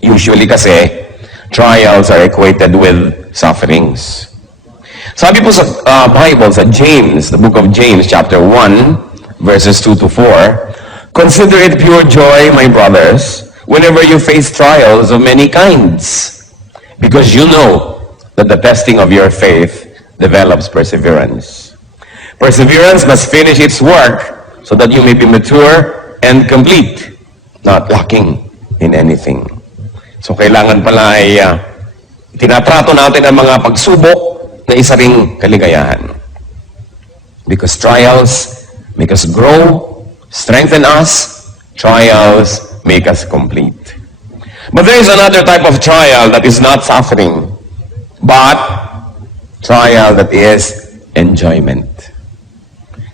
Usually kasi, trials are equated with sufferings. Sabi po sa Bible, sa James, the book of James, chapter 1, verses 2 to 4, "Consider it pure joy, my brothers, whenever you face trials of many kinds, because you know that the testing of your faith develops perseverance. Perseverance must finish its work so that you may be mature and complete, not lacking in anything." So kailangan pala ay tinatrato natin ang mga pagsubok na isa ring kaligayahan. Because trials make us grow, strengthen us, trials make us complete. But there is another type of trial that is not suffering, but trial that is enjoyment.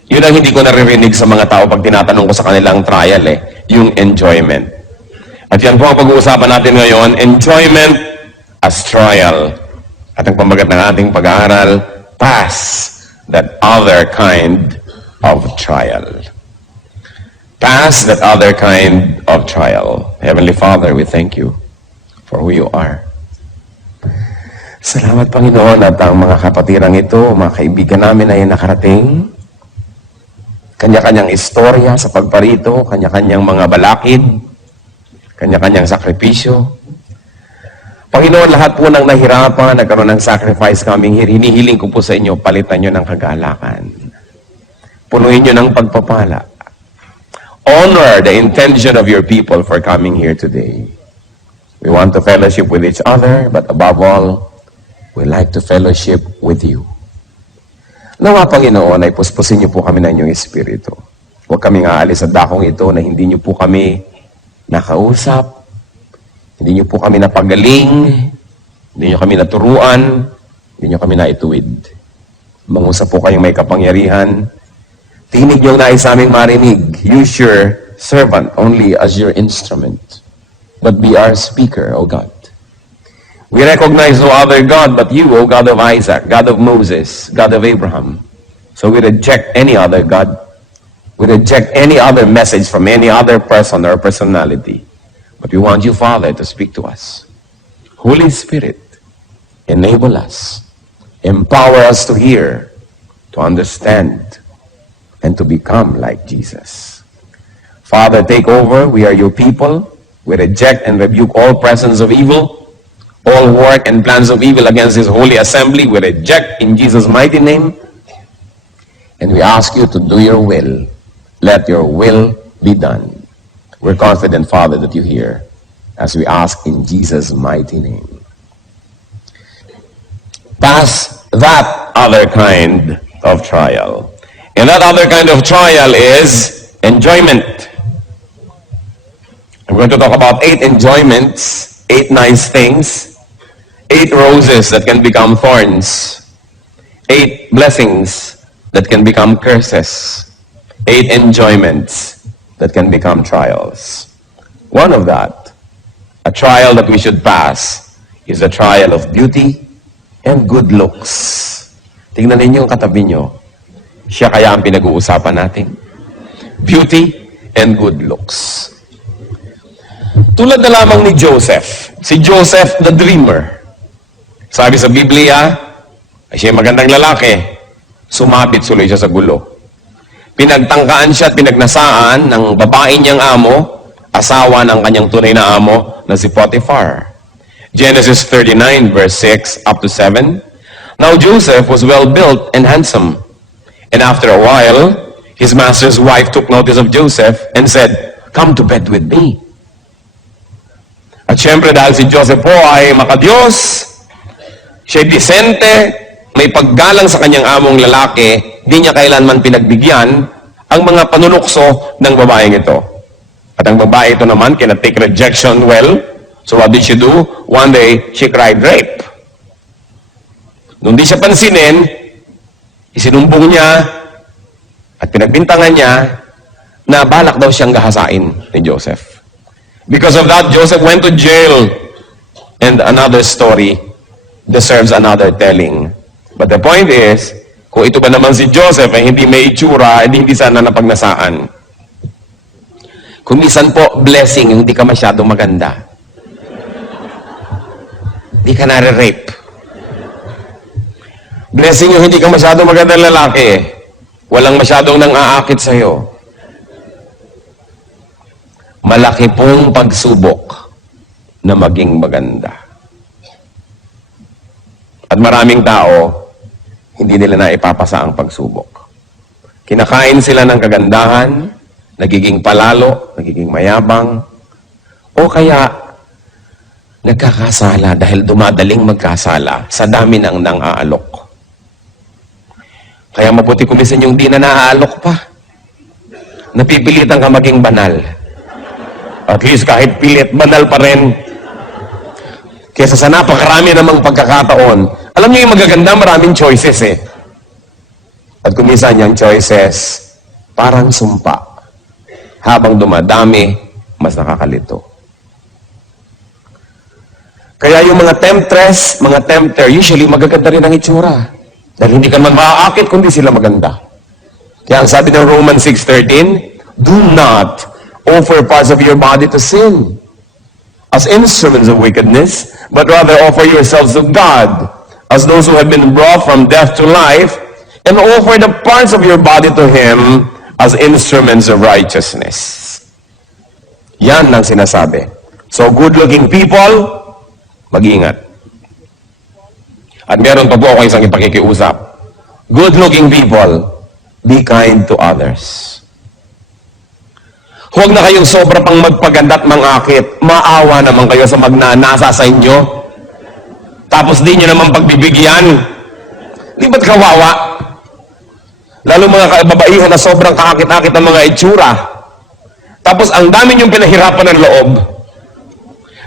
Yun ang hindi ko naririnig sa mga tao pag tinatanong ko sa kanilang trial yung enjoyment. At yan po ang pag-uusapan natin ngayon, enjoyment as trial. At ang pamagat ng ating pag-aaral, pass that other kind of trial. Pass that other kind of trial. Heavenly Father, we thank you for who you are. Salamat, Panginoon, at ang mga kapatirang ito, mga kaibigan namin ay nakarating. Kanya-kanyang istorya sa pagparito, kanya-kanyang mga balakid, kanya-kanyang sakripisyo. Panginoon, lahat po ng nahirapan, nagkaroon ng sacrifice coming here, hinihiling ko po sa inyo, palitan nyo ng kagalakan. Punuin nyo ng pagpapala. Honor the intention of your people for coming here today. We want to fellowship with each other, but above all, we like to fellowship with you. Nawa, Panginoon, ay puspusin niyo po kami ng inyong espiritu. Huwag kaming aalis sa dakong ito na hindi niyo po kami nakausap, hindi niyo po kami napagaling, hindi niyo kami naturuan, hindi niyo kami naituwid. Mangusap po kayong may kapangyarihan. Tinig niyong nais aming marinig. Use your servant only as your instrument, but be our speaker, O God. We recognize no other God but you, O God of Isaac, God of Moses, God of Abraham. So we reject any other God. We reject any other message from any other person or personality. But we want you, Father, to speak to us. Holy Spirit, enable us. Empower us to hear, to understand, and to become like Jesus. Father, take over. We are your people. We reject and rebuke all presence of evil, all work and plans of evil against this holy assembly. We reject in Jesus' mighty name. And we ask you to do your will. Let your will be done. We're confident, Father, that you hear as we ask in Jesus' mighty name. Pass that other kind of trial. And that other kind of trial is enjoyment. I'm going to talk about 8 enjoyments, 8 nice things, 8 roses that can become thorns, 8 blessings that can become curses, 8 enjoyments that can become trials. One of that, a trial that we should pass, is a trial of beauty and good looks. Tingnan ninyo yung katabi nyo. Siya kaya ang pinag-uusapan natin. Beauty and good looks. Tulad na lamang ni Joseph. Si Joseph the dreamer. Sabi sa Biblia, siya magandang lalaki. Sumabit suloy siya sa gulo. Pinagtangkaan siya at pinagnasaan ng babae niyang amo, asawa ng kanyang tunay na amo na si Potiphar. Genesis 39 verse 6 up to 7. Now Joseph was well built and handsome. And after a while, his master's wife took notice of Joseph and said, "Come to bed with me." At syempre dahil si Joseph po ay makadiyos, siya'y disente, may paggalang sa kanyang among lalaki, di niya kailanman pinagbigyan ang mga panunukso ng babaeng ito. At ang babae ito naman cannot take rejection well. So what did she do? One day, she cried rape. Nung di siya pansinin, isinumbong niya at pinagbintangan niya na balak daw siyang gahasain ni Joseph. Because of that, Joseph went to jail. And another story deserves another telling. But the point is, kung ito ba naman si Joseph ay hindi may itsura, hindi sana napagnasaan. Kung minsan po, blessing, hindi ka masyadong maganda. di ka nare-rape. Blessing yung hindi ka masyadong magandang lalaki eh. Walang masyadong nang aakit sa'yo. Malaki pong pagsubok na maging maganda. At maraming tao, hindi nila na ipapasa ang pagsubok. Kinakain sila ng kagandahan, nagiging palalo, nagiging mayabang, o kaya nagkakasala dahil dumadaling magkasala sa dami ng nang-aalok. Kaya mabuti kumisan yung di na naaalok pa. Napipilitan ka maging banal. At least kahit pilit, banal pa rin. Kesa sa napakarami namang pagkakataon. Alam niyo yung magaganda, maraming choices eh. At kumisan yung choices, parang sumpa. Habang dumadami, mas nakakalito. Kaya yung mga temptress, mga tempter, usually magaganda rin ang itsura. Dahil hindi ka naman maaakit kundi sila maganda. Kaya ang sabi ng Romans 6:13, do not offer parts of your body to sin as instruments of wickedness, but rather offer yourselves to God as those who have been brought from death to life, and offer the parts of your body to Him as instruments of righteousness. Yan ang sinasabi. So good-looking people, mag-ingat. At meron pa po ako isang ipakikiusap. Good-looking people, be kind to others. Huwag na kayong sobra pang magpaganda at mangakit. Maawa naman kayo sa magnanasa sa inyo. Tapos di nyo naman pagbibigyan. Di ba't kawawa? Lalo mga kababaihan na sobrang kakakit-akit ng mga itsura. Tapos ang dami nyong pinahirapan ng loob.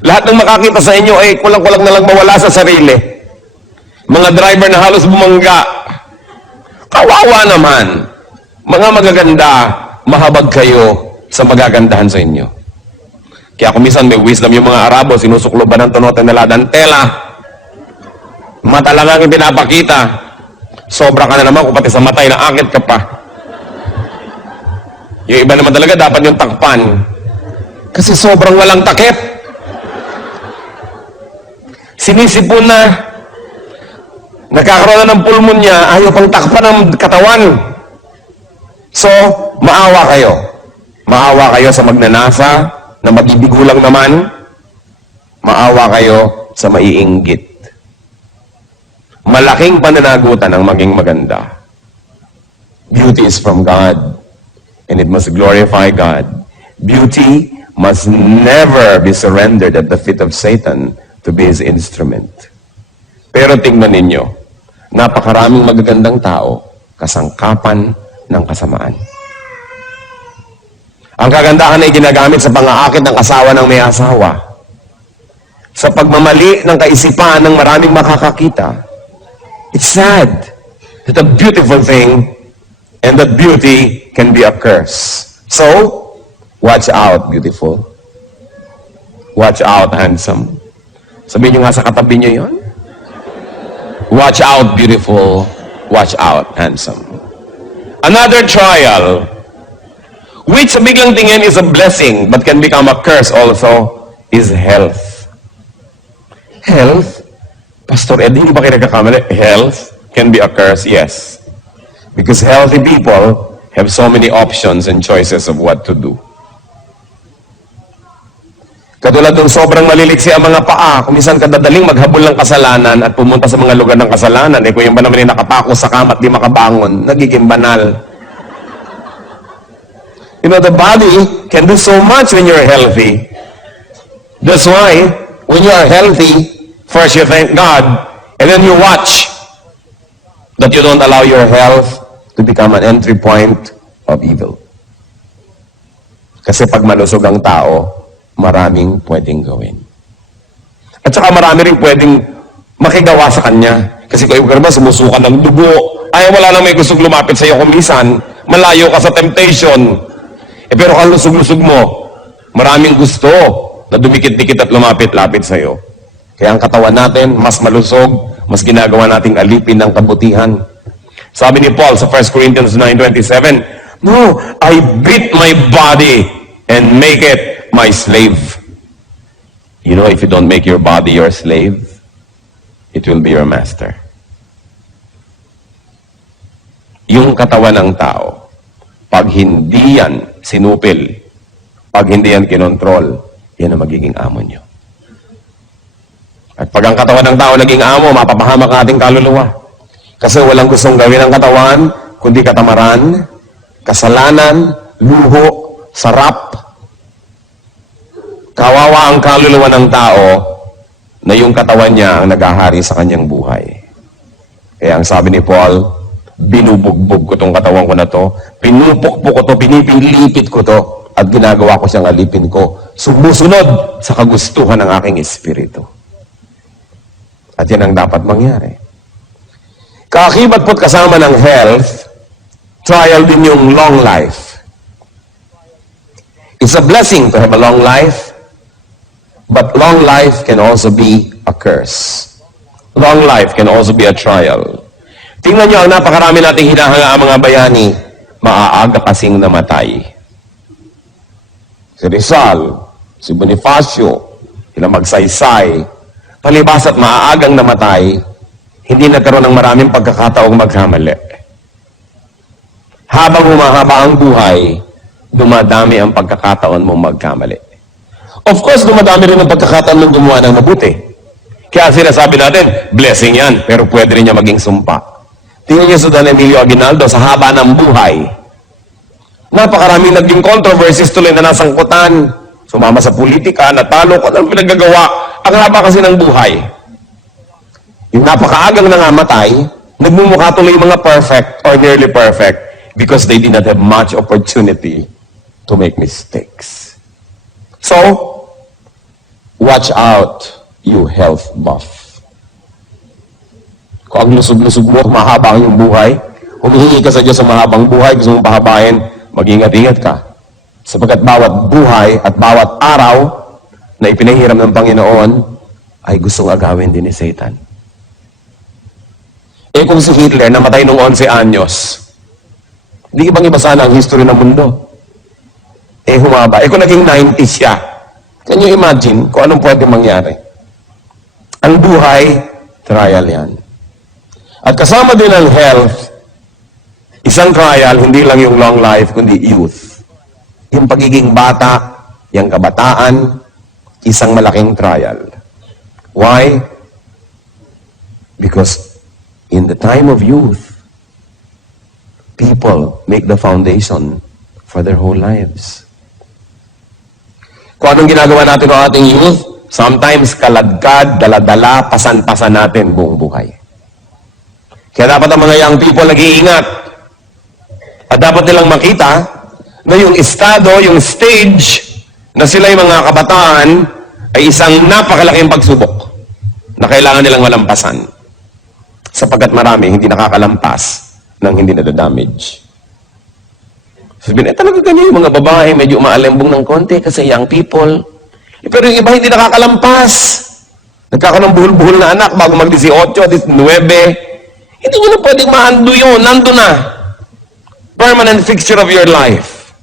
Lahat ng makakita sa inyo ay kulang-kulang na lang mawala sa sarili. Mga driver na halos bumangga. Kawawa naman. Mga magaganda, mahabag kayo sa magagandahan sa inyo. Kaya kung minsan may wisdom yung mga Arabo, sinusukloban ng tunote na ladantela. Mata lang ang pinapakita. Sobra ka na naman kung pati sa matay na akit ka pa. Yung iba naman talaga dapat yung takpan. Kasi sobrang walang takip. Sinisipon na. Nagkakaroon na ng pulmonya, ayaw pang takpan ng katawan. So, maawa kayo. Maawa kayo sa magnanasa, na mag-ibigo lang naman. Maawa kayo sa maiinggit. Malaking pananagutan ang maging maganda. Beauty is from God, and it must glorify God. Beauty must never be surrendered at the feet of Satan to be his instrument. Pero tingnan ninyo, napakaraming magagandang tao, kasangkapan ng kasamaan. Ang kagandahan ay ginagamit sa pang-aakit ng asawa ng may asawa. Sa pagmamali ng kaisipan ng maraming makakakita. It's sad that a beautiful thing and that beauty can be a curse. So, watch out, beautiful. Watch out, handsome. Sabihin nyo nga sa katabi nyo yun. Watch out, beautiful. Watch out, handsome. Another trial, which sa biglang tingin is a blessing but can become a curse also, is health. Health? Pastor Ed, hindi ba kayo nagkakamali? Health can be a curse, yes. Because healthy people have so many options and choices of what to do. Katulad ng sobrang maliliksi ang mga paa, kung minsan kadadaling maghabol ng kasalanan at pumunta sa mga lugar ng kasalanan, kung yung ba naman yung nakapako sa kama at di makabangon, nagiging banal. You know, the body can do so much when you're healthy. That's why, when you are healthy, first you thank God, and then you watch that you don't allow your health to become an entry point of evil. Kasi pag malusog ang tao, maraming pwedeng gawin. At saka marami rin pwedeng makigawa sa kanya. Kasi kung ikaw naman sumusuka ng dugo, ay wala nang may gustong lumapit sa iyo kung minsan, malayo ka sa temptation. Pero kung lusog-lusog mo, maraming gusto na dumikit-dikit at lumapit-lapit sa iyo. Kaya ang katawan natin, mas malusog, mas ginagawa nating alipin ng kabutihan. Sabi ni Paul sa 1 Corinthians 9:27, no, I beat my body and make it my slave. You know, if you don't make your body your slave, it will be your master. Yung katawan ng tao, pag hindi yan sinupil, pag hindi yan kinontrol, yan ang magiging amo nyo. At pag ang katawan ng tao naging amo, mapapahamak ang ating kaluluwa. Kasi walang gustong gawin ng katawan, kundi katamaran, kasalanan, luho, sarap. Kawawa ang kaluluwa ng tao na yung katawan niya ang naghahari sa kanyang buhay. Kaya ang sabi ni Paul, binubugbog ko tong katawan ko na to, pinupukpok ko to, pinipilipit ko to, at ginagawa ko siyang alipin ko, sumusunod sa kagustuhan ng aking espiritu. At yan ang dapat mangyari. Kaakibat po't kasama ng health, trial din yung long life. It's a blessing to have a long life, but long life can also be a curse. Long life can also be a trial. Tingnan nyo, ang napakarami nating hinahanga ang mga bayani, maaaga kasing namatay. Si Rizal, si Bonifacio, sila Magsaysay, palibas at maaagang namatay, hindi nagkaroon ng maraming pagkakataong magkamali. Habang humahaba ang buhay, dumadami ang pagkakataon mong magkamali. Of course, dumadami rin ang pagkakataon mong gumawa ng mabuti. Kaya sinasabi natin, blessing yan, pero pwede rin niya maging sumpa. Tingnan niyo sa Don Emilio Aguinaldo, sa haba ng buhay, napakaraming naging controversies tuloy na nasangkutan, sumama sa politika, natalo ko, anong pinagagawa, ang haba kasi ng buhay. Yung napakaagang nangamatay, nagmumukha tuloy yung mga perfect or nearly perfect because they did not have much opportunity to make mistakes. So, watch out, you health buff. Kung ang lusog-lusog mo, mahaba ang iyong buhay, humihingi ka sa Diyos sa mahabang buhay, gusto mong pahabain, mag-ingat-ingat ka. Sapagkat bawat buhay at bawat araw na ipinahiram ng Panginoon ay gustong agawin din ni Satan. Eh kung si Hitler namatay nung 11 anyos, hindi ibang-iba sana ang history ng mundo. Eh humaba. Eh kung naging 90 siya, can you imagine kung anong pwede mangyari? Ang buhay, trial yan. At kasama din ang health, isang trial, hindi lang yung long life, kundi youth. Yung pagiging bata, yung kabataan, isang malaking trial. Why? Because in the time of youth, people make the foundation for their whole lives. Kung anong ginagawa natin ng ating youth, sometimes kaladkad, daladala, pasan-pasan natin buong buhay. Kaya dapat ang mga young people nag-iingat. At dapat nilang makita na yung estado, yung stage na sila yung mga kabataan ay isang napakalaking pagsubok na kailangan nilang malampasan. Sapagkat marami hindi nakakalampas nang hindi nadadamage. Sabihin, talaga ganyan yung mga babae, medyo umaalembong ng konti kasi young people. Pero yung iba hindi nakakalampas. Nagkakaroon ng buhol-buhol na anak bago mag-18, 19. Hindi nyo na pwedeng maando yun. Nando na. Permanent fixture of your life.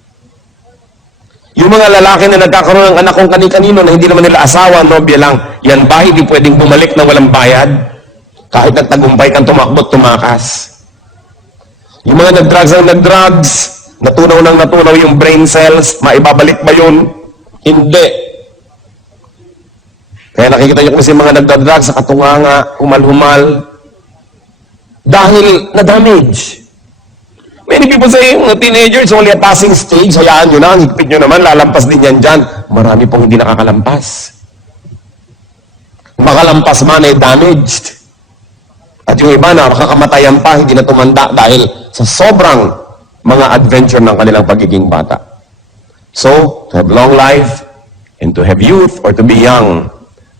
Yung mga lalaki na nagkakaroon ng anak kung kani-kanino na hindi naman nila asawa, nobya lang, yan ba hindi pwedeng bumalik ng walang bayad? Kahit nagtagumpay kang tumakbot, tumakas. Yung mga nag-drugs, natunaw yung brain cells, maibabalik ba yun? Hindi. Kaya nakikita nyo kasi mga nagdadrugs sa katunganga, humal-humal, dahil na-damage. Many people say, mga teenagers, only a passing stage, hayaan nyo na, higpit nyo naman, lalampas din yan dyan. Marami pong hindi nakakalampas. Makalampas man ay damaged. At yung iba na makakamatayan pa, hindi na tumanda dahil sa sobrang mga adventure ng kanilang pagiging bata. So, to have long life, and to have youth, or to be young,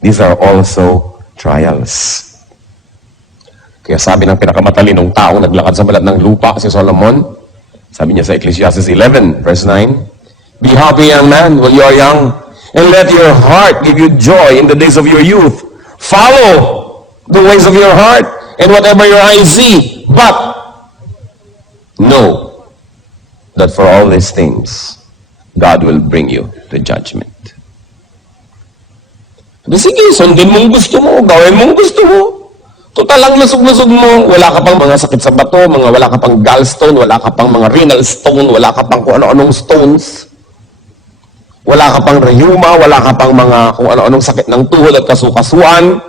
these are also trials. Kaya sabi ng pinakamatalinong taong naglakad sa balat ng lupa, si Solomon, sabi niya sa Ecclesiastes 11, verse 9, Be happy, young man, while you are young, and let your heart give you joy in the days of your youth. Follow the ways of your heart, and whatever your eyes see. But, know that for all these things, God will bring you to judgment. Sige, sundin mong gusto mo, gawin mong gusto mo. Total lang lusog-lusog mo, wala ka pang mga sakit sa bato, wala ka pang gallstone, wala ka pang mga renal stone, wala ka pang kung ano-anong stones, wala ka pang rheuma, wala ka pang mga kung ano-anong sakit ng tuhod at kasukasuan.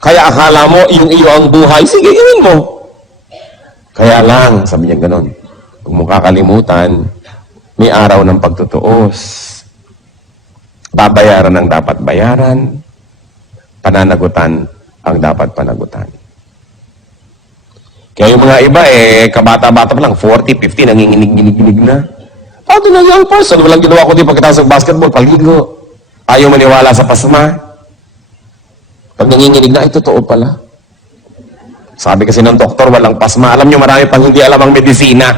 Kaya akala mo, yung iyo ang buhay, sige, iyon mo. Kaya lang, sabi niya ganun, huwag mo kakalimutan, may araw ng pagtutuos. Babayaran ang dapat bayaran, pananagutan ang dapat panagutan. Kaya yung mga iba, kabata-bata pa lang, 40, 50, nanginginig-ginig na. Ito na young person, walang ginawa ko din pagkatapos ng basketball, paligo. Ayaw maniwala sa pasma. Pag nanginginig na, ay totoo pala. Sabi kasi ng doktor, walang pasma. Alam nyo, marami pang hindi alam ang medisina.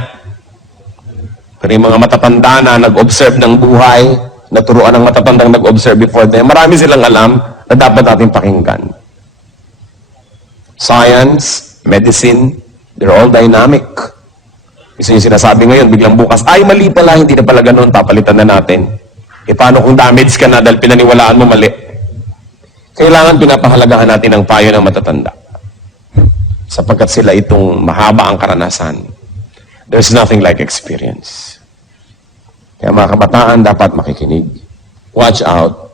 Pero yung mga matatanda na nag-observe ng buhay, naturuan ng matatandang nag-observe before them, marami silang alam na dapat natin pakinggan. Science, medicine, they're all dynamic. Isa yung sinasabi ngayon, biglang bukas, ay mali pala, hindi na pala ganun, papalitan na natin. Paano kung damage ka na dahil pinaniwalaan mo mali? Kailangan pinapahalagahan natin ang payo ng matatanda. Sapagkat sila itong mahaba ang karanasan. There's nothing like experience. Kaya mga kabataan dapat makikinig. Watch out,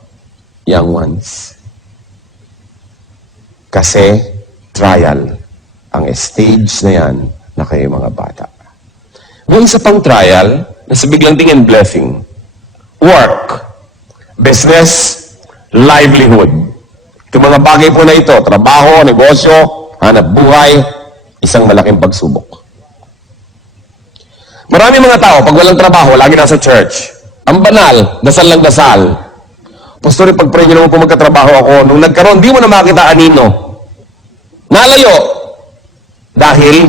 young ones. Kasi trial ang stage na yan na kayo mga bata. May isa pang trial na sa biglang tingin blessing. Work, business, livelihood. Itong mga bagay po na ito, trabaho, negosyo, hanap buhay, isang malaking pagsubok. Marami mga tao, pag walang trabaho, lagi nasa church. Ang banal, dasal lang dasal. Pastor, pag-pray nyo naman po magkatrabaho ako. Nung nagkaroon, di mo na makita anino. Nalayo. Dahil,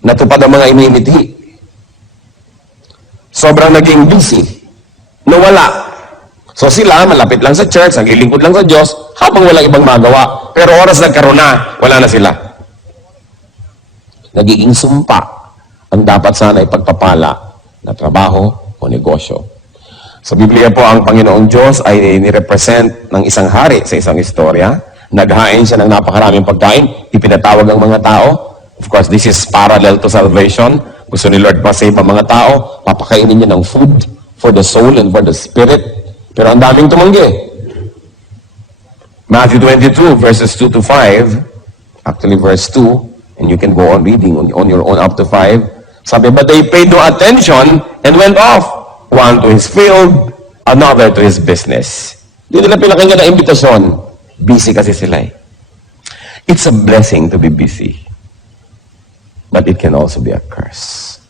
natupad ang mga inimiti. Sobrang naging busy. Nawala. So sila, malapit lang sa church, naglilingkod lang sa Diyos, habang walang ibang magawa. Pero oras nagkaroon na, wala na sila. Nagiging sumpa ang dapat sana ipagpapala na trabaho o negosyo. Sa Biblia po, ang Panginoong Diyos ay nirepresent ng isang hari sa isang istorya. Naghain siya ng napakaraming pagkain, ipinatawag ang mga tao. Of course, this is parallel to salvation. Gusto ni Lord pa-save ang mga tao, papakainin niya ng food for the soul and for the spirit. Pero ang daming tumanggi. Matthew 22, verses 2 to 5, actually verse 2, and you can go on reading on your own up to 5. Sabi, but they paid no attention and went off. One to his field, another to his business. Hindi nila pinakinggan na imbitasyon. Busy kasi sila eh. It's a blessing to be busy. But it can also be a curse.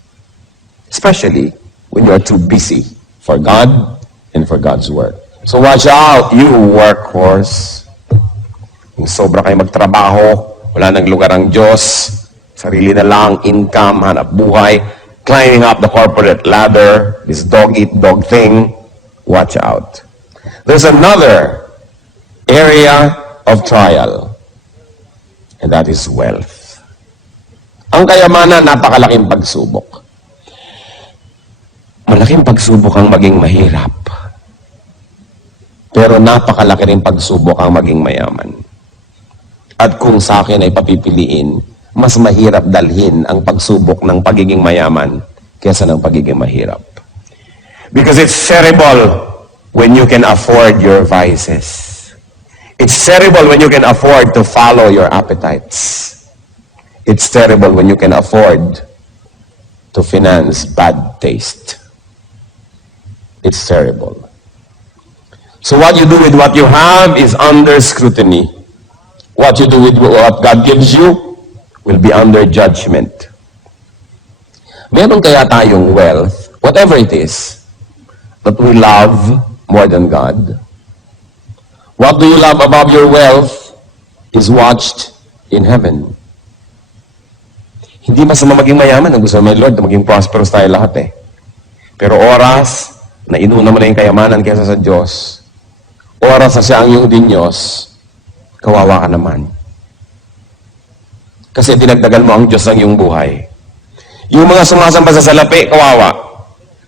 Especially when you are too busy for God and for God's work. So watch out, you workhorse. Kung sobra kayo magtrabaho, wala nang lugar ang Diyos, sarili na lang, income, hanap buhay, climbing up the corporate ladder, this dog-eat-dog thing, watch out. There's another area of trial, and that is wealth. Ang kayamanan, napakalaking pagsubok. Malaking pagsubok ang maging mahirap. Pero napakalaki rin pagsubok ang maging mayaman. At kung sa akin ay papipiliin, mas mahirap dalhin ang pagsubok ng pagiging mayaman kaysa ng pagiging mahirap. Because it's terrible when you can afford your vices. It's terrible when you can afford to follow your appetites. It's terrible when you can afford to finance bad taste. It's terrible. So what you do with what you have is under scrutiny. What you do with what God gives you will be under judgment. Meron kaya tayong wealth, whatever it is, that we love more than God? What do you love above your wealth is watched in heaven. Hindi masama maging mayaman. Ang gusto naman ni Lord na maging prosperous tayo lahat eh. Pero oras na inuna mo na yung kayamanan kaysa sa Diyos, oras na siya ang iyong Diyos, kawawa ka naman. Kasi dinagdagan mo ang Diyos ng iyong buhay. Yung mga sumasamba sa salapi, kawawa.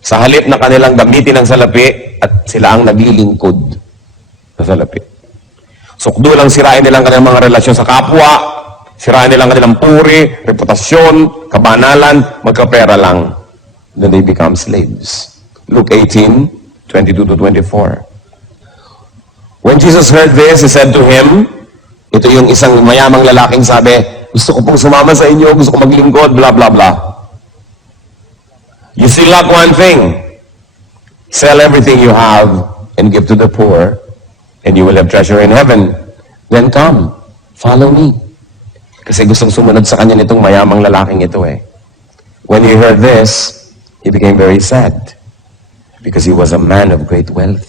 Sa halip na kanilang gamitin ang salapi at sila ang naglilingkod sa salapi. Sukdo lang sirain nilang kanilang mga relasyon sa kapwa, Siraan nila ang kanilang puri, reputasyon, kabanalan, magkapera lang. Then they become slaves. Luke 18:22-24. When Jesus heard this, He said to him, ito yung isang mayamang lalaking sabi, gusto ko pong sumama sa inyo, gusto ko maglingkod, blah, blah, blah. You still lack one thing. Sell everything you have and give to the poor, and you will have treasure in heaven. Then come, follow me. Kasi gustong sumunod sa kanya nitong mayamang lalaking ito eh. When he heard this, he became very sad because he was a man of great wealth.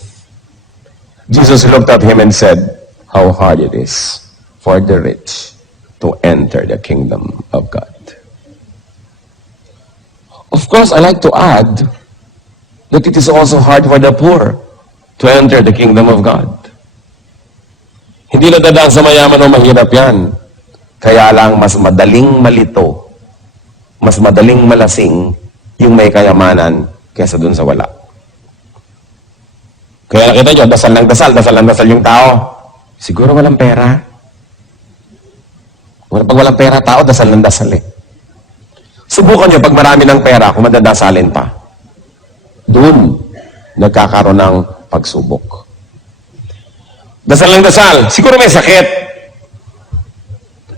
Jesus looked at him and said, how hard it is for the rich to enter the kingdom of God. Of course, I like to add that it is also hard for the poor to enter the kingdom of God. Hindi nadadaan sa mayaman o mahirap yan. Kaya lang mas madaling malito, mas madaling malasing yung may kayamanan kaysa dun sa wala. Kaya nakita nyo, dasal ng dasal yung tao. Siguro walang pera. Pag walang pera, tao, dasal ng dasal eh. Subukan nyo, pag marami ng pera, kung madadasalin pa. Doon, nagkakaroon ng pagsubok. Dasal ng dasal, siguro may sakit.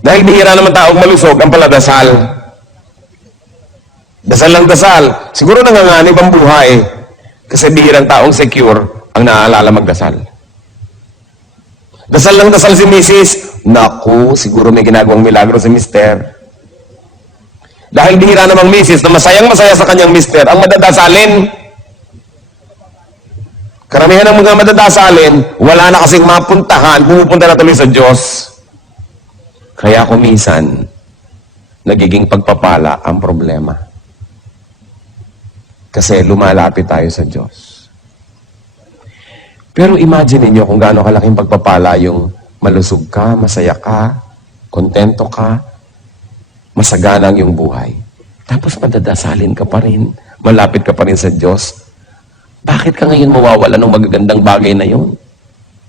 Dahil bihira naman taong malusog ang paladasal. Dasal ng dasal, siguro nanganganib ang buhay. Kasi bihirang taong secure ang naaalala magdasal. Dasal ng dasal si Mrs. Naku, siguro may ginagawang milagro si Mr. Dahil bihira namang Mrs. na masayang-masaya sa kanyang Mr. ang madadasalin. Karamihan ng mga madadasalin, wala na kasing mapuntahan, pumupunta na tuloy sa Diyos. Kaya kumisan, nagiging pagpapala ang problema. Kasi lumalapit tayo sa Diyos. Pero imagine niyo kung gaano kalaking pagpapala yung malusog ka, masaya ka, kontento ka, masagana ang iyong buhay. Tapos madadasalin ka pa rin, malapit ka pa rin sa Diyos. Bakit ka ngayon mawawala ng magagandang bagay na yun?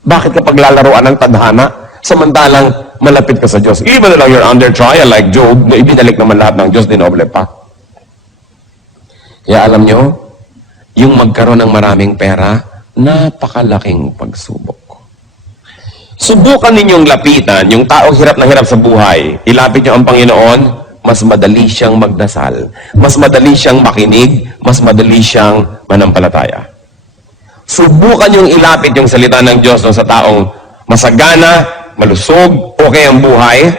Bakit ka paglalaroan ng tadhana, samantalang malapit ka sa Diyos? Even though you're under trial like Job, na ibinalik naman lahat ng Diyos, dinoble pa. Kaya alam nyo, yung magkaroon ng maraming pera, napakalaking pagsubok. Subukan ninyong lapitan yung taong hirap na hirap sa buhay. Ilapit nyo ang Panginoon, mas madali siyang magdasal. Mas madali siyang makinig, mas madali siyang manampalataya. Subukan yung ilapit yung salita ng Diyos sa taong masagana, malusog, okay ang buhay,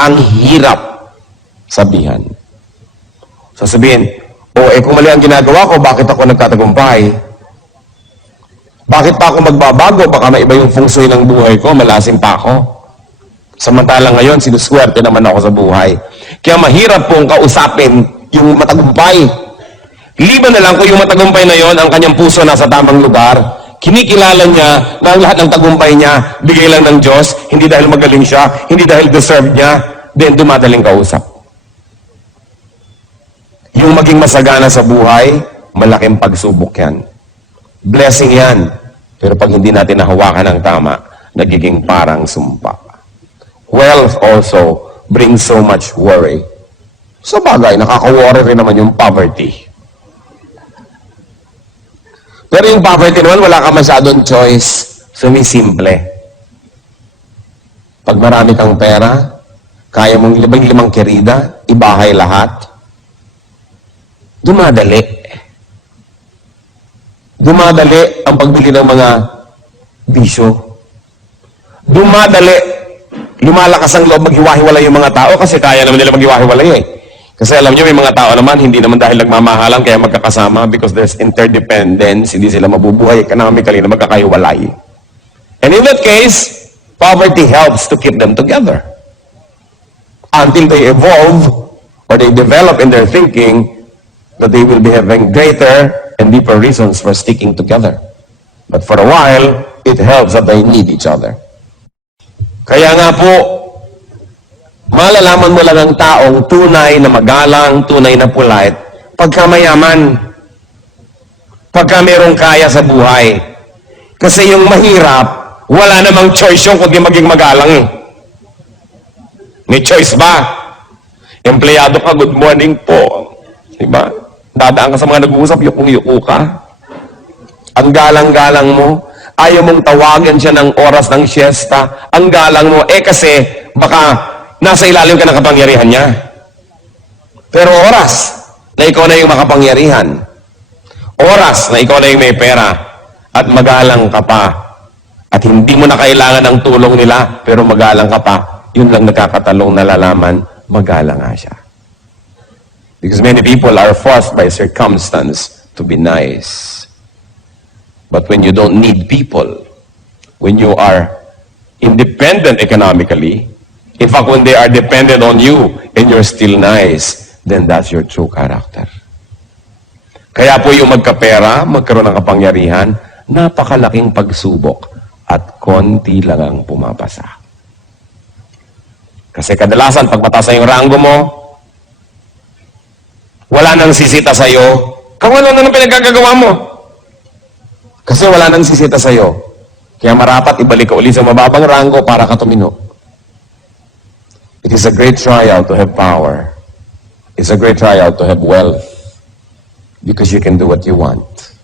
ang hirap sabihan. Sasabihin, kung mali ang ginagawa ko, bakit ako nagtatagumpay? Bakit pa ako magbabago? Baka maiba yung feng shui ng buhay ko, malasim pa ako. Samantalang ngayon, sinuswerte naman ako sa buhay. Kaya mahirap pong kausapin yung matagumpay. Liban na lang kung yung matagumpay na yon, ang kanyang puso nasa tamang lugar, kinikilala niya na ang lahat ng tagumpay niya, bigay lang ng Diyos, hindi dahil magaling siya, hindi dahil deserve niya, then dumadaling kausap. Yung maging masagana sa buhay, malaking pagsubok yan. Blessing yan. Pero pag hindi natin nahawakan ng tama, nagiging parang sumpa. Wealth also brings so much worry. Sa bagay, nakaka-worry rin naman yung poverty. Pero yung poverty naman, wala ka masyadong choice. Sumisimple. Pag marami kang pera, kaya mong limang kerida, ibahay lahat, dumadali ang pagbili ng mga bisyo. Lumalakas ang loob maghiwa-hiwalay yung mga tao kasi kaya naman nila maghiwa-hiwalay eh. Kasi alam nyo, may mga tao naman, hindi naman dahil nagmamahalan kaya magkakasama because there's interdependence, hindi sila mabubuhay economically na magkakahiwalay. And in that case, poverty helps to keep them together. Until they evolve or they develop in their thinking that they will be having greater and deeper reasons for sticking together. But for a while, it helps that they need each other. Kaya nga po, malalaman mo lang ang taong tunay na magalang, tunay na polite, pagka mayaman, pagka merong kaya sa buhay. Kasi yung mahirap, wala namang choice yung kundi maging magalang eh. May choice ba? Empleyado ka, good morning po. Diba? Dadaan ka sa mga nag-uusap, yukong-yuko ka. Ang galang-galang mo, ayaw mong tawagan siya ng oras ng siesta. Ang galang mo, kasi baka nasa ilalim ka ng kapangyarihan niya. Pero oras na ikaw na yung makapangyarihan, oras na ikaw na yung may pera, at magalang ka pa, at hindi mo na kailangan ng tulong nila, pero magalang ka pa, yun lang nagkakatalong nalalaman, magalang nga siya. Because many people are forced by circumstance to be nice. But when you don't need people, when you are independent economically, in fact, when they are dependent on you, and you're still nice, then that's your true character. Kaya po yung magkapera, magkaroon ng kapangyarihan, napakalaking pagsubok at konti lang ang pumapasa. Kasi kadalasan, pag mataas na yung ranggo mo, wala nang sisita sa'yo, kung ano na pinagkagagawa mo. Kasi wala nang sisita sa'yo. Kaya marapat ibalik ka ulit sa mababang ranggo para ka tumino. It is a great trial to have power. It's a great trial to have wealth. Because you can do what you want.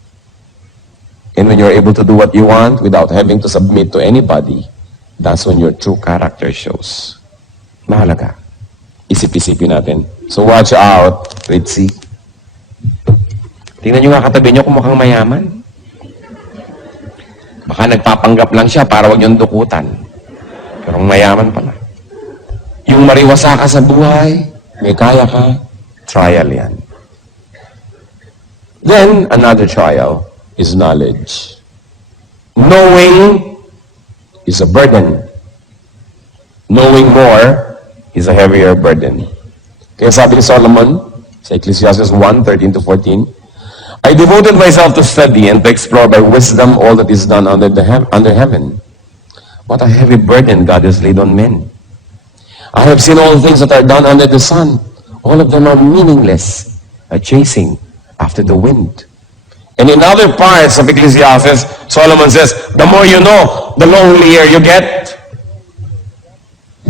And when you're able to do what you want without having to submit to anybody, that's when your true character shows. Mahalaga. Isip-isipin natin. So watch out, Ritzy. Tingnan nyo nga katabi nyo kung mukhang mayaman. Baka nagpapanggap lang siya para wag yung dukutan. Pero mayaman pala. Yung mariwasa ka sa buhay, may kaya ka, trial yan. Then, another trial is knowledge. Knowing is a burden. Knowing more is a heavier burden. Kaya sabi ni Solomon, sa Ecclesiastes 1:13-14, I devoted myself to study and to explore by wisdom all that is done under heaven. What a heavy burden God has laid on men. I have seen all things that are done under the sun. All of them are meaningless, a chasing after the wind. And in other parts of Ecclesiastes, Solomon says, the more you know, the lonelier you get.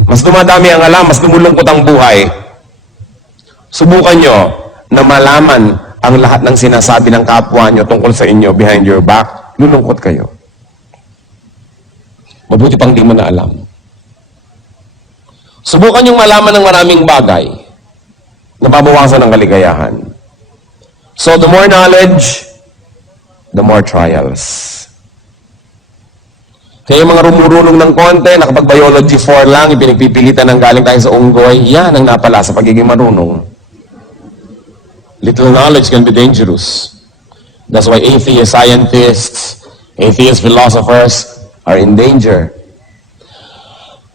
Mas dumadami ang alam, mas lumulungkot ang buhay. Subukan nyo na malaman ang lahat ng sinasabi ng kapwa nyo tungkol sa inyo behind your back, lulungkot kayo. Mabuti pang di mo na alam. Subukan yung malaman ng maraming bagay na babawasan ng kaligayahan. So the more knowledge, the more trials. Kaya yung mga rumurunong ng konti, nakapag-biology 4 lang, ipinagpipilitan ng galing tayo sa unggoy, yan ang napala sa pagiging marunong. Little knowledge can be dangerous. That's why atheist scientists, atheist philosophers are in danger.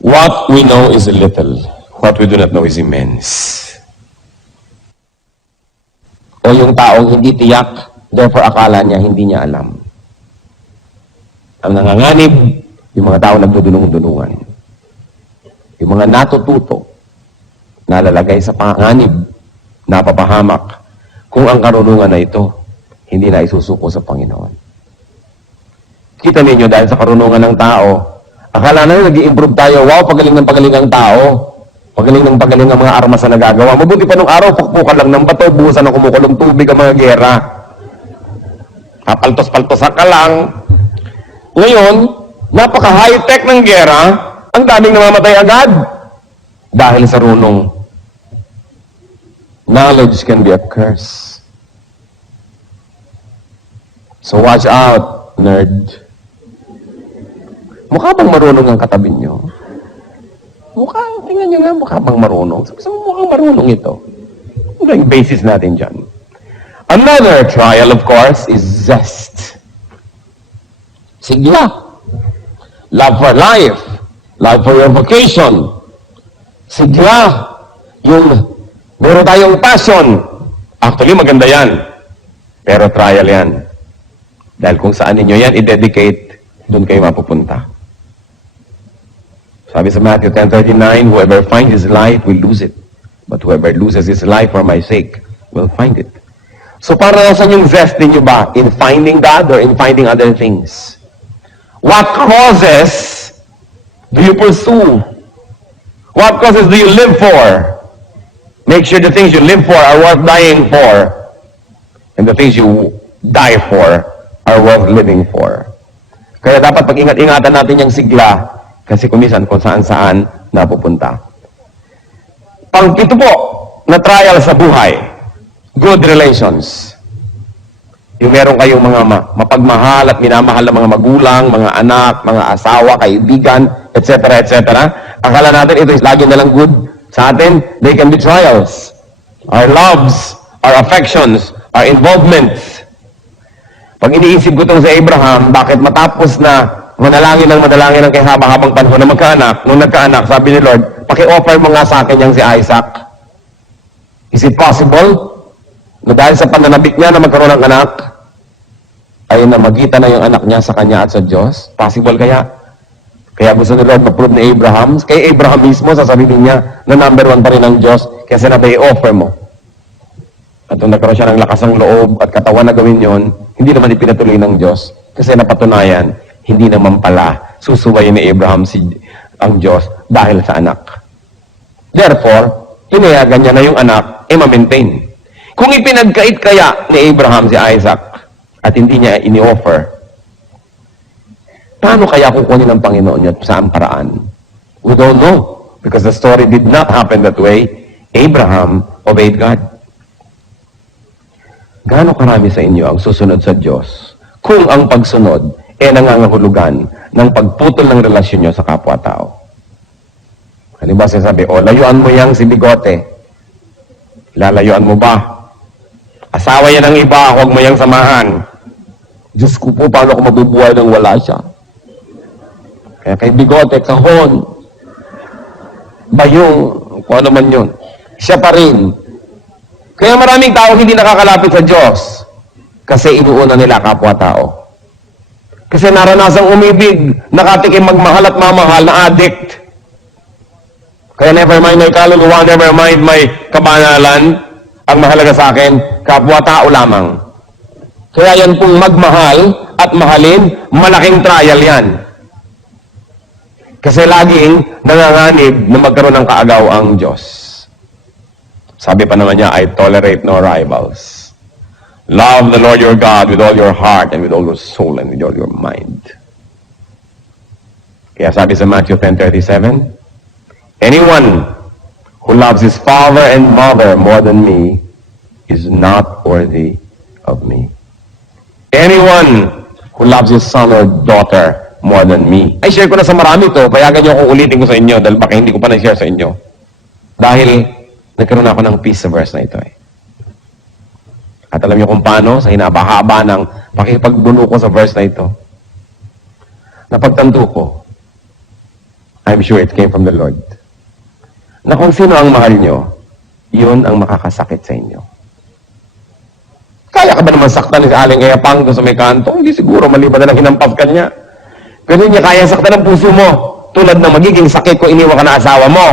What we know is a little. What we do not know is immense. O yung taong hindi tiyak, therefore akala niya, hindi niya alam. Ang nanganganib, yung mga tao nagdudulong-dulungan. Yung mga natututo, nalalagay sa panganib, napapahamak, kung ang karunungan na ito, hindi na isusuko sa Panginoon. Kita ninyo, dahil sa karunungan ng tao, akala na nag-i-improve tayo, wow, pagaling ng pagaling ng tao, pagaling ng pagaling ng mga armas na nagagawa. Mabuti pa nung araw, pukpukan lang ng bato, buhusan ng kumukulong tubig ang mga gera. Papaltos-paltosan ka lang. Ngayon, napaka-high-tech ng gera, ang daming namamatay agad. Dahil sa runong. Knowledge can be a curse. So watch out, nerd. Mukha bang marunong ang katabi nyo? Tingnan nyo nga, mukha bang marunong? Sabi mo, mukhang marunong ito. Ano yung basis natin dyan? Another trial, of course, is zest. Sigla. Love for life. Love for your vocation. Sigla. Yung meron tayong passion. Actually, maganda yan. Pero trial yan. Dahil kung saan ninyo yan i-dedicate, doon kayo mapupunta. Sabi sa Matthew 10:39, whoever finds his life will lose it. But whoever loses his life for my sake will find it. So para nasan yung zest ninyo ba? In finding God or in finding other things? What causes do you pursue? What causes do you live for? Make sure the things you live for are worth dying for. And the things you die for are worth living for. Kaya dapat pag-ingat-ingatan natin yung sigla kasi kumisan kung saan-saan napupunta. Pang-pito po na trial sa buhay, good relations. Yung meron kayong mga mapagmahal at minamahal na mga magulang, mga anak, mga asawa, kaibigan, etc., etc. Akala natin ito is lagi na lang good sa atin. They can be trials. Our loves, our affections, our involvements. Pag iniisip ko itong si Abraham, bakit matapos na manalangin ng kay habang panahon na magkaanak, nung nagkaanak, sabi ni Lord, paki-offer mo nga sa akin yung si Isaac. Is it possible na dahil sa pananabik niya na magkaroon ng anak, ay namagitan na yung anak niya sa kanya at sa Diyos? Possible kaya? Kaya gusto ni Lord ma-prove ni Abraham, kay Abraham mismo, sasabihin niya na number 1 pa rin ng Diyos, kaya sinabi, i-offer mo. At nung nagkaroon siya ng lakas ng loob at katawan na gawin yon, hindi naman ipinatuloy ng Diyos. Kasi napatunayan, hindi naman pala susuwayin ni Abraham ang Diyos dahil sa anak. Therefore, pinayagan niya na yung anak, ma-maintain. Kung ipinagkait kaya ni Abraham si Isaac at hindi niya ini-offer, paano kaya kukunin ng Panginoon niya saan paraan? We don't know. Because the story did not happen that way. Abraham obeyed God. Gaano karami sa inyo ang susunod sa Diyos kung ang pagsunod ay nangangahulugan ng pagputol ng relasyon nyo sa kapwa-tao? Halimbawa sinasabi, layuan mo yang si Bigote. Lalayuan mo ba? Asawa yan ng iba, huwag mo yang samahan. Diyos ko po, paano ako mabubuhay nang wala siya? Kaya kay Bigote, kahon. Bayong, kung ano man yun. Siya pa rin. Kaya maraming tao hindi nakakalapit sa Diyos kasi inuuna nila kapwa-tao. Kasi naranasang umibig, nakatikim magmahal at mamahal na addict. Kaya never mind my kaluluwa, never mind my kabanalan, ang mahalaga sa akin, kapwa-tao lamang. Kaya yan pong magmahal at mahalin, malaking trial yan. Kasi laging nanganganib na magkaroon ng kaagaw ang Diyos. Sabi pa naman niya, I tolerate no rivals. Love the Lord your God with all your heart and with all your soul and with all your mind. Kaya sabi sa Matthew 10:37, anyone who loves his father and mother more than me is not worthy of me. Anyone who loves his son or daughter more than me. Ay, share ko na sa marami to. Payagan niyo kung ulitin ko sa inyo dahil baka hindi ko pa na-share sa inyo. Dahil nagkaroon ako ng peace sa verse na ito eh. At alam niyo kung paano, sa hinaba-haba ng pakipagbuno ko sa verse na ito, napagtanto ko, I'm sure it came from the Lord, na kung sino ang mahal niyo, yun ang makakasakit sa inyo. Kaya ka ba naman saktan ni Aling Epang doon sa may kanto? Hindi siguro, maliban na lang hinampas ka niya. Pero hindi niya kaya saktan ang puso mo, tulad ng magiging sakit kung iniwan ka na asawa mo.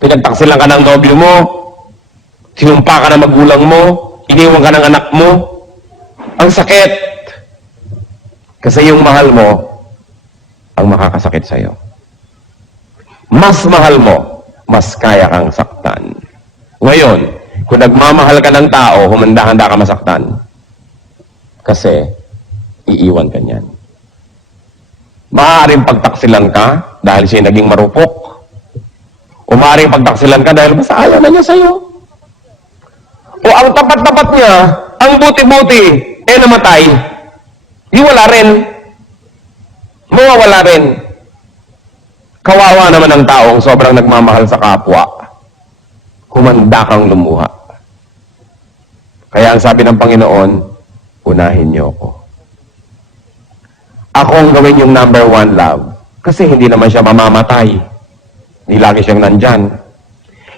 Pinagtaksilan ka ng nobyo mo, sinumpa ka ng magulang mo, iniwan ka ng anak mo. Ang sakit. Kasi yung mahal mo, ang makakasakit sa'yo. Mas mahal mo, mas kaya kang saktan. Ngayon, kung nagmamahal ka ng tao, humanda-handa ka masaktan. Kasi, iiwan ka niyan. Maaaring pagtaksilan ka dahil siya naging marupok. O maaaring pagtaksilan ka dahil basta ayaw na niya sa'yo. O ang tapat-tapat niya, ang buti-buti, namatay. Di wala rin. Mawawala rin. Kawawa naman ang taong sobrang nagmamahal sa kapwa. Humanda kang lumuha. Kaya ang sabi ng Panginoon, unahin niyo ako. Ako ang gawin yung number 1 love. Kasi hindi naman siya mamamatay. Hindi lagi siyang nandyan.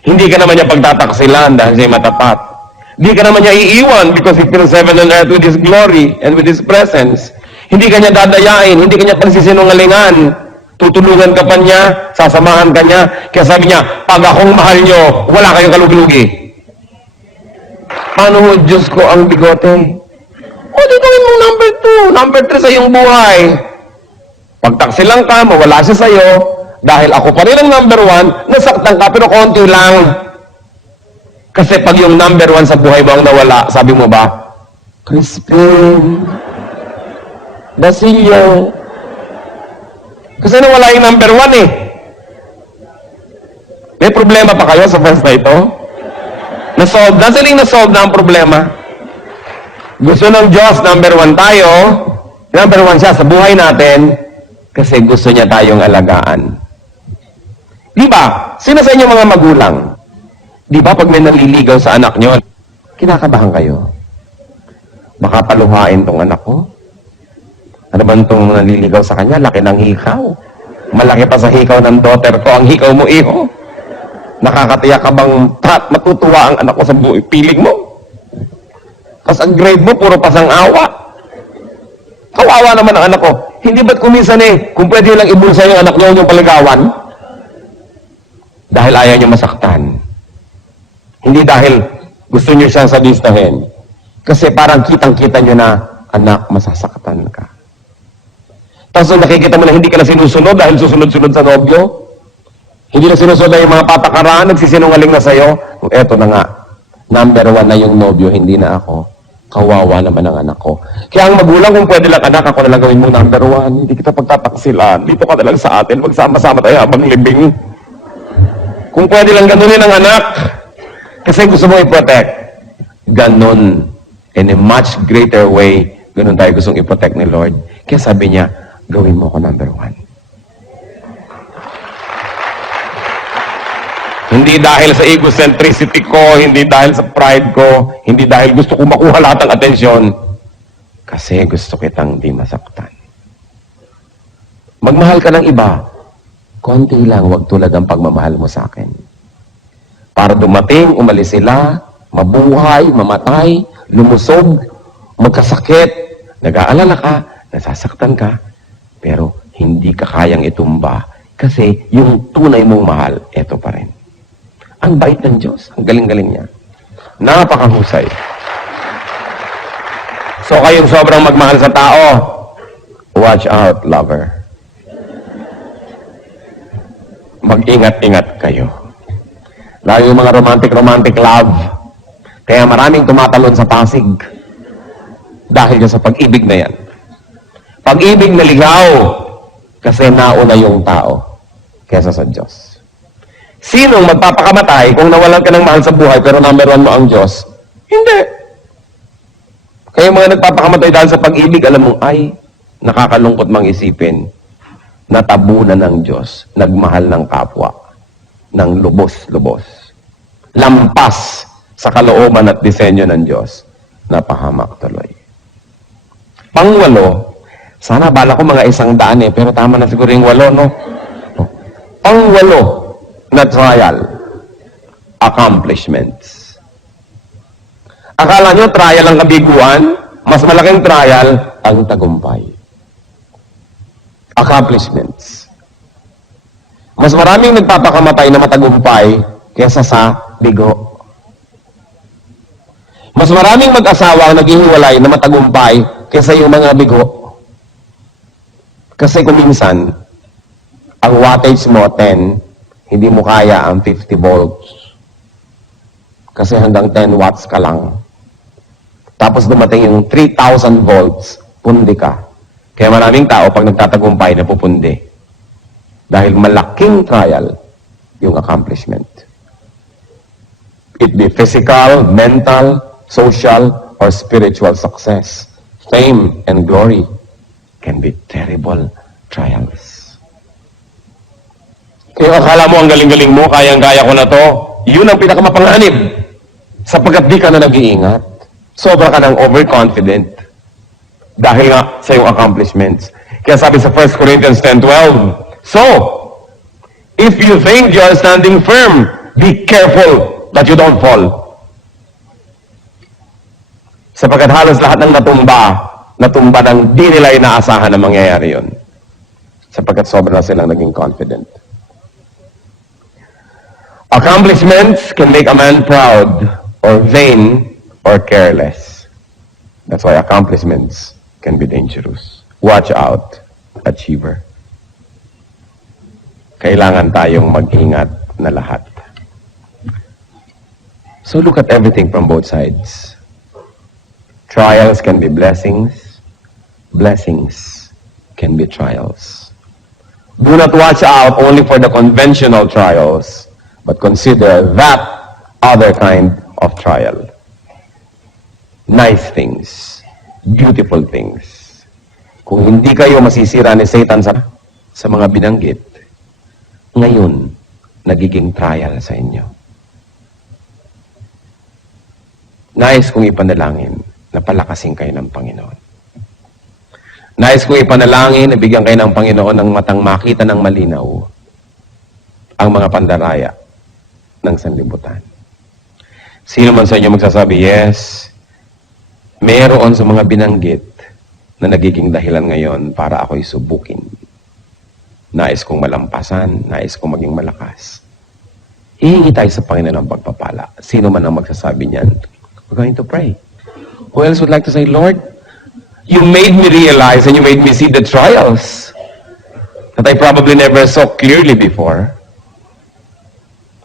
Hindi ka naman niya pagtataksilan dahil siya'y matapat. Hindi ka naman niya iiwan because He fills heaven and earth with His glory and with His presence. Hindi ka niya dadayain, hindi ka niya pagsisinungalingan. Tutulungan ka pa niya, sasamahan ka niya. Kaya sabi niya, pag akong mahal niyo, wala kayong kaluglugi. Paano mo, Diyos ko, ang Bigote? O, di gawin mong number 2, number 3 sa iyong buhay. Pagtaksilan ka, mawala siya sa'yo, Dahil ako pa rin ang number one, nasaktan ka, pero konti lang. Kasi pag yung number one sa buhay mo ang nawala, sabi mo ba, Crispin, Basilio. Kasi nawala yung number one eh. May problema pa kayo sa verse na ito? Na-solve na ang problema. Gusto ng Diyos, number one tayo. Number one siya sa buhay natin kasi gusto niya tayong alagaan. Di ba? Sino sa inyo mga magulang? Di ba pag may naliligaw sa anak nyo, kinakabahan kayo? Baka paluhain tong anak ko. Ano ba itong naliligaw sa kanya? Laki ng hikaw. Malaki pa sa hikaw ng daughter ko. Ang hikaw mo, iho. Nakakatiyak ka bang matutuwa ang anak ko sa piling mo? Tapos ang grade mo, puro pasang awa. Kawawa naman ang anak ko. Hindi ba't kuminsan kung pwede lang ibulsa yung anak nyo yung paligawan? Dahil ayaw nyo masaktan. Hindi dahil gusto nyo siyang sadistahin. Kasi parang kitang-kita nyo na, anak, masasaktan ka. Tapos nakikita mo na hindi ka na sinusunod dahil susunod-sunod sa nobyo. Hindi na sinusunod na yung mga patakaran, nagsisinungaling na sa'yo. Kung eto na nga, number one na yung nobyo, hindi na ako. Kawawa naman ang anak ko. Kaya ang magulang, kung pwede lang, anak, ako na lang gawin mo number one. Hindi kita pagtataksilan. Dito ka na lang sa atin. Magsama-sama tayo habang libing. Kung pwede lang ganunin ang anak. Kasi gusto mo i-protect. Ganon. In a much greater way, ganon tayo gustong i-protect ni Lord. Kaya sabi niya, gawin mo ako number one. Hindi dahil sa egocentricity ko, hindi dahil sa pride ko, hindi dahil gusto ko makuha lahat ng atensyon. Kasi gusto kitang di masaktan. Magmahal ka ng iba, konti lang, wag tulad ang pagmamahal mo sa akin. Para dumating, umalis sila, mabuhay, mamatay, lumusog, magkasakit, nag-aalala ka, nasasaktan ka, pero hindi ka kayang itumba kasi yung tunay mong mahal, eto pa rin. Ang bait ng Diyos. Ang galing-galing niya. Napakahusay. So kayong sobrang magmahal sa tao, watch out, lover. Mag-ingat-ingat kayo. Lalo yung mga romantic love. Kaya maraming tumatalon sa Pasig. Dahil sa pag-ibig na yan. Pag-ibig na ligaw. Kasi nauna yung tao kesa sa Diyos. Sinong magpapakamatay kung nawalan ka ng mahal sa buhay pero number one mo ang Diyos? Hindi. Kaya mga nagpapakamatay dahil sa pag-ibig, alam mo, ay, nakakalungkot mang isipin, natabunan ng Diyos, nagmahal ng kapwa, ng lubos-lubos. Lampas sa kalooban at disenyo ng Diyos, napahamak tuloy. Pangwalo, sana bala ko mga 100 pero tama na siguro yung 8, no? Pangwalo, na trial, accomplishments. Akala nyo trial ang kabiguan? Mas malaking trial ang tagumpay. Accomplishments. Mas maraming nagpapakamatay na matagumpay kaysa sa bigo. Mas maraming mag-asawa ang naghihiwalay na matagumpay kaysa yung mga bigo. Kasi kung minsan, ang wattage mo 10, hindi mo kaya ang 50 volts. Kasi hanggang 10 watts ka lang. Tapos dumating yung 3,000 volts, pundi ka. Kaya maraming tao pag nagtatagumpay na pupundi. Dahil malaking trial yung accomplishment. It be physical, mental, social, or spiritual success. Fame and glory can be terrible trials. Kaya akala mo ang galing-galing mo, kayang-kaya ko na to, yun ang pinakamapanganib. Sapagkat di ka na nag-iingat. Sobra ka ng overconfident. Dahil nga sa iyong accomplishments. Kaya sabi sa 1 Corinthians 10:12, so, if you think you are standing firm, be careful that you don't fall. Sapagkat halos lahat ng natumba ng di nila inaasahan na mangyayari yun. Sapagkat sobra na silang naging confident. Accomplishments can make a man proud, or vain, or careless. That's why accomplishments can be dangerous. Watch out, achiever. kailangan tayong mag-ingat na lahat. So look at everything from both sides. Trials can be blessings. Blessings can be trials. Do not watch out only for the conventional trials, but consider that other kind of trial. Nice things, beautiful things. Kung hindi kayo masisira ni Satan sa mga binanggit, ngayon, nagiging trial sa inyo. Nais kong ipanalangin na palakasin kayo ng Panginoon. Nais kong ipanalangin na bigyan kayo ng Panginoon ng matang makita ng malinaw ang mga pandaraya ng sanlibutan. Sino man sa inyo magsasabi, yes, meron sa mga binanggit na nagiging dahilan ngayon para ako'y subukin. Nais kong malampasan, nais kong maging malakas. Hihingi tayo sa Panginoon ng pagpapala. Sino man ang magsasabi niyan, we're going to pray. Who else would like to say, Lord, you made me realize and you made me see the trials that I probably never saw clearly before.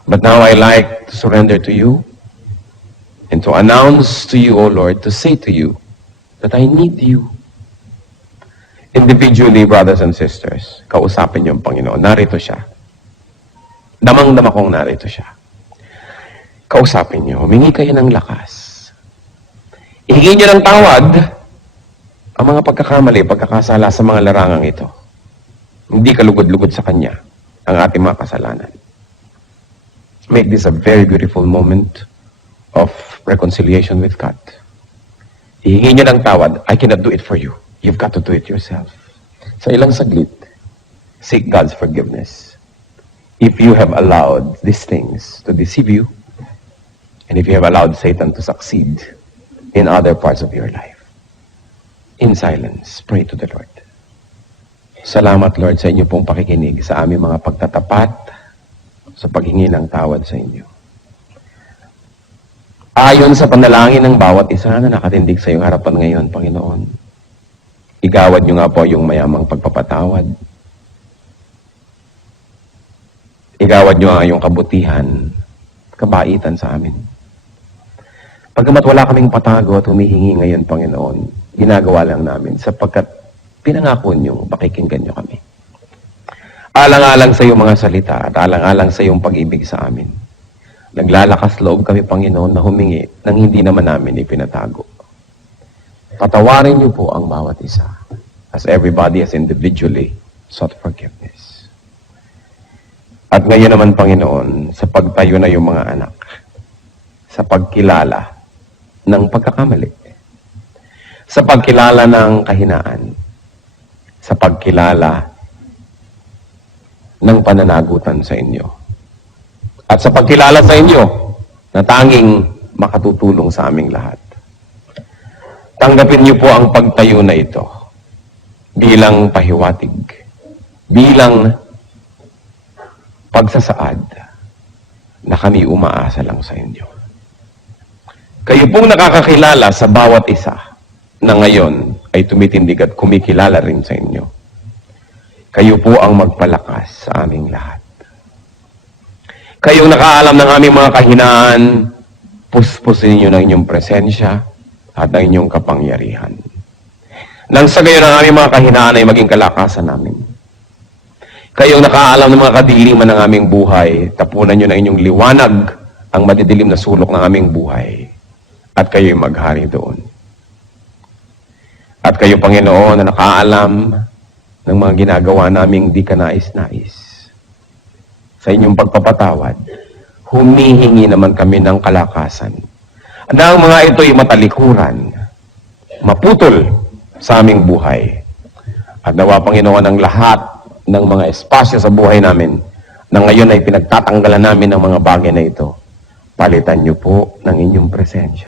But now I like to surrender to you and to announce to you, O Lord, to say to you that I need you. Individually, brothers and sisters, kausapin niyo ang Panginoon. Narito siya. Damang-dama kong narito siya. Kausapin niyo. Humingi kayo ng lakas. Ihingi niyo ng tawad ang mga pagkakamali, pagkakasala sa mga larangang ito. Hindi kalugod-lugod sa Kanya ang ating mga kasalanan. Make this a very beautiful moment of reconciliation with God. Ihingi niyo ng tawad. I cannot do it for you. You've got to do it yourself. Sa ilang saglit, seek God's forgiveness. If you have allowed these things to deceive you, and if you have allowed Satan to succeed in other parts of your life, in silence, pray to the Lord. Salamat, Lord, sa inyo pong pakikinig sa aming mga pagtatapat sa paghingi ng tawad sa inyo. Ayon sa panalangin ng bawat isa na nakatindig sa iyong harapan ngayon, Panginoon, igawad niyo nga po yung mayamang pagpapatawad. Igawad niyo ang iyong kabutihan, kabaitan sa amin. Pagkamat wala kaming patago at humihingi ngayon, Panginoon, ginagawa lang namin sapagkat pinangako niyong pakikinggan niyo kami. Alang-alang sa iyong mga salita at alang-alang sa iyong pag-ibig sa amin. Naglalakas loob kami, Panginoon, na humingi nang hindi naman namin ipinatago. Patawarin niyo po ang bawat isa as everybody has individually sought forgiveness. At ngayon naman, Panginoon, sa pagtayo na yung mga anak, sa pagkilala ng pagkakamali, sa pagkilala ng kahinaan, sa pagkilala ng pananagutan sa inyo, at sa pagkilala sa inyo na tanging makatutulong sa aming lahat. Tanggapin niyo po ang pagtayo na ito bilang pahiwatig, bilang pagsasaad na kami umaasa lang sa inyo. Kayo pong nakakakilala sa bawat isa na ngayon ay tumitindig at kumikilala rin sa inyo. Kayo po ang magpalakas sa aming lahat. Kayong nakaalam ng aming mga kahinaan, puspusin niyo ng inyong presensya at ang inyong kapangyarihan. Nang sa gayon ang aming mga kahinaan ay maging kalakasan namin. Kayong nakaalam ng mga kadiliman ng aming buhay, tapunan niyo ng inyong liwanag ang madidilim na sulok ng aming buhay. At kayo'y maghari doon. At kayo, Panginoon, na nakaalam ng mga ginagawa naming di kanais-nais. Sa inyong pagpapatawad, humihingi naman kami ng kalakasan. Na ang mga ito'y matalikuran, maputol sa aming buhay. At nawa, Panginoon, ang lahat ng mga espasyo sa buhay namin na ngayon ay pinagtatanggalan namin ng mga bagay na ito, palitan niyo po ng inyong presensya.